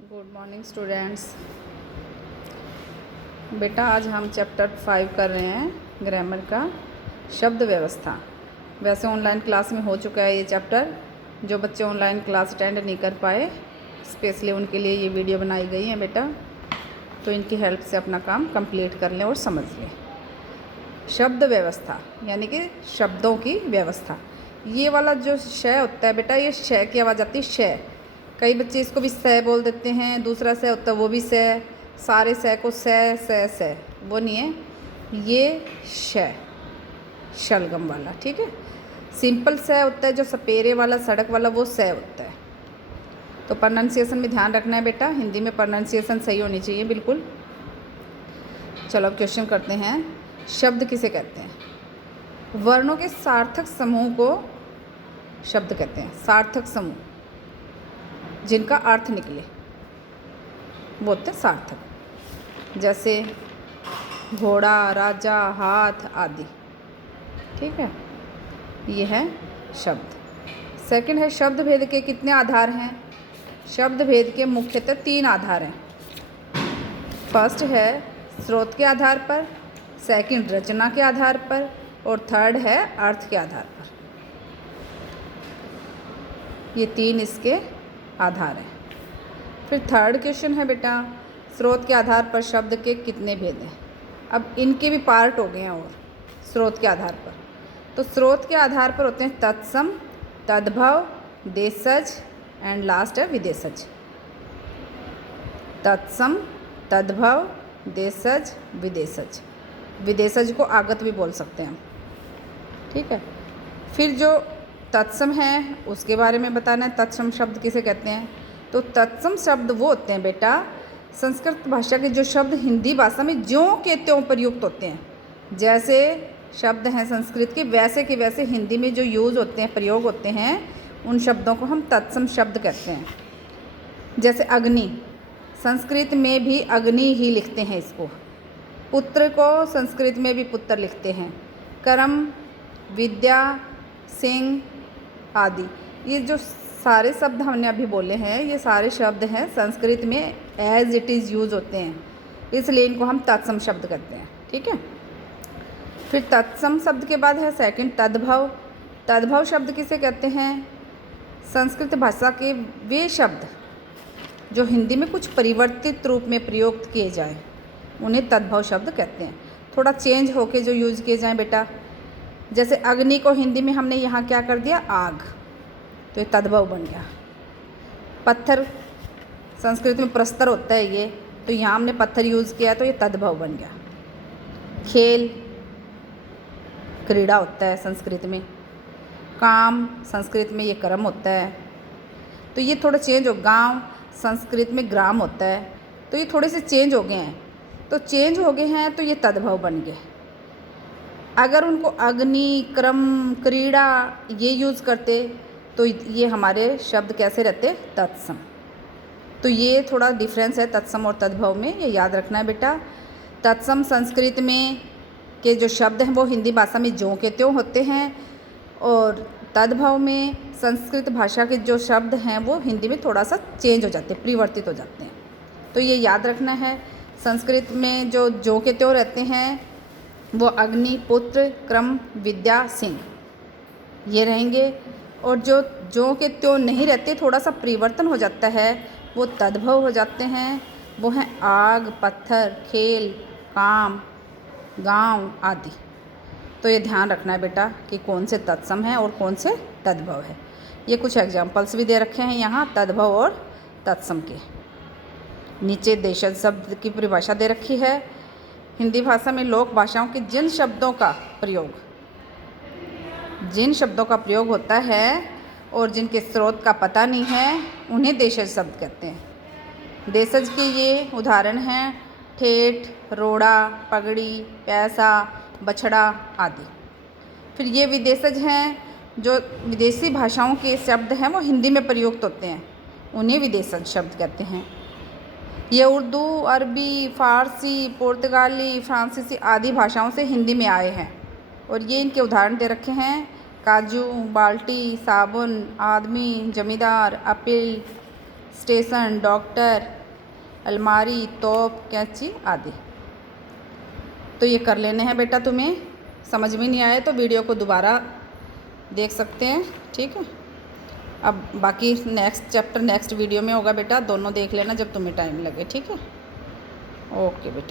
Good morning students. बेटा आज हम चैप्टर 5 कर रहे हैं ग्रामर का, शब्द व्यवस्था। वैसे ऑनलाइन क्लास में हो चुका है ये चैप्टर। जो बच्चे ऑनलाइन क्लास अटेंड नहीं कर पाए, स्पेशली उनके लिए ये वीडियो बनाई गई है बेटा, तो इनकी हेल्प से अपना काम कंप्लीट कर लें और समझ लें। शब्द व्यवस्था यानी कि शब्दों की व्यवस्था। ये वाला जो श होता है बेटा, ये श की आवाज़ आती है श। कई बच्चे इसको भी स बोल देते हैं, दूसरा स होता है वो भी स, सारे स को स वो नहीं है, ये श शलगम वाला, ठीक है। सिंपल स होता है जो सपेरे वाला सड़क वाला, वो स होता है। तो प्रोनाउंसिएशन में ध्यान रखना है बेटा, हिंदी में प्रोनाउंसिएशन सही होनी चाहिए बिल्कुल। चलो अब क्वेश्चन करते हैं। शब्द किसे कहते हैं? वर्णों के सार्थक समूह को शब्द कहते हैं। सार्थक समूह जिनका अर्थ निकले वो होते हैं सार्थक, जैसे घोड़ा, राजा, हाथ आदि, ठीक है। ये है शब्द। सेकंड है शब्द भेद के कितने आधार हैं? शब्द भेद के मुख्यतः 3 आधार हैं। फर्स्ट है स्रोत के आधार पर, सेकंड रचना के आधार पर, और थर्ड है अर्थ के आधार पर। ये 3 इसके आधार हैं। फिर थर्ड क्वेश्चन है बेटा, स्रोत के आधार पर शब्द के कितने भेद हैं? अब इनके भी पार्ट हो गए हैं। और स्रोत के आधार पर, तो स्रोत के आधार पर होते हैं तत्सम, तद्भव, देशज एंड लास्ट है विदेशज। तत्सम, तद्भव, देशज, विदेशज। विदेशज को आगत भी बोल सकते हैं, ठीक है। फिर जो तत्सम है उसके बारे में बताना है। तत्सम शब्द किसे कहते हैं? तो तत्सम शब्द वो होते हैं बेटा, संस्कृत भाषा के जो शब्द हिंदी भाषा में ज्यों के त्यों प्रयुक्त होते हैं। जैसे शब्द हैं संस्कृत के वैसे हिंदी में जो यूज़ होते हैं, प्रयोग होते हैं, उन शब्दों को हम तत्सम शब्द कहते हैं। जैसे अग्नि, संस्कृत में भी अग्नि ही लिखते हैं इसको। पुत्र को संस्कृत में भी पुत्र लिखते हैं। कर्म, विद्या, सिंह आदि, ये जो सारे शब्द हमने अभी बोले हैं, ये सारे शब्द हैं संस्कृत में एज इट इज़ यूज़ होते हैं, इसलिए इनको हम तत्सम शब्द कहते हैं, ठीक है। फिर तत्सम शब्द के बाद है सेकंड तद्भव। तद्भव शब्द किसे कहते हैं? संस्कृत भाषा के वे शब्द जो हिंदी में कुछ परिवर्तित रूप में प्रयोग किए जाएं, उन्हें तद्भव शब्द कहते हैं। थोड़ा चेंज होके जो यूज़ किए जाएं बेटा। जैसे अग्नि को हिंदी में हमने यहाँ क्या कर दिया? आग, तो ये तद्भव बन गया। पत्थर, संस्कृत में प्रस्तर होता है ये, तो यहाँ हमने पत्थर यूज़ किया तो ये तद्भव बन गया। खेल, क्रीड़ा होता है संस्कृत में। काम, संस्कृत में ये कर्म होता है, तो ये थोड़ा चेंज हो। गांव, संस्कृत में ग्राम होता है, तो ये थोड़े से चेंज हो गए हैं। तो चेंज हो गए हैं तो ये तद्भव बन गए। अगर उनको अग्नि, क्रम, क्रीड़ा ये यूज़ करते तो ये हमारे शब्द कैसे रहते? तत्सम। तो ये थोड़ा डिफरेंस है तत्सम और तद्भव में, ये याद रखना है बेटा। तत्सम संस्कृत में के जो शब्द हैं वो हिंदी भाषा में ज्यों के त्यों होते हैं, और तद्भव में संस्कृत भाषा के जो शब्द हैं वो हिंदी में थोड़ा सा चेंज हो जाते हैं, परिवर्तित हो जाते हैं। तो ये याद रखना है। संस्कृत में जो ज्यों के त्यों रहते हैं वो अग्नि, पुत्र, क्रम, विद्या, सिंह ये रहेंगे। और जो ज्यों के त्यों नहीं रहते, थोड़ा सा परिवर्तन हो जाता है, वो तद्भव हो जाते हैं। वो हैं आग, पत्थर, खेल, काम, गांव आदि। तो ये ध्यान रखना है बेटा कि कौन से तत्सम है और कौन से तद्भव है। ये कुछ एग्जाम्पल्स भी दे रखे हैं यहाँ तद्भव और तत्सम के। नीचे देशज शब्द की परिभाषा दे रखी है। हिंदी भाषा में लोक भाषाओं के जिन शब्दों का प्रयोग होता है और जिनके स्रोत का पता नहीं है, उन्हें देशज शब्द कहते हैं। देशज के ये उदाहरण हैं ठेठ, रोड़ा, पगड़ी, पैसा, बछड़ा आदि। फिर ये विदेशज हैं, जो विदेशी भाषाओं के शब्द हैं वो हिंदी में प्रयुक्त होते हैं, उन्हें विदेशज शब्द कहते हैं। ये उर्दू, अरबी, फ़ारसी, पुर्तगाली, फ्रांसीसी आदि भाषाओं से हिंदी में आए हैं, और ये इनके उदाहरण दे रखे हैं काजू, बाल्टी, साबुन, आदमी, जमींदार, अपील, स्टेशन, डॉक्टर, अलमारी, तोप, कैंची आदि। तो ये कर लेने हैं बेटा। तुम्हें समझ में नहीं आए तो वीडियो को दोबारा देख सकते हैं, ठीक है। अब बाकी नेक्स्ट चैप्टर नेक्स्ट वीडियो में होगा बेटा, दोनों देख लेना जब तुम्हें टाइम लगे, ठीक है। ओके बेटा।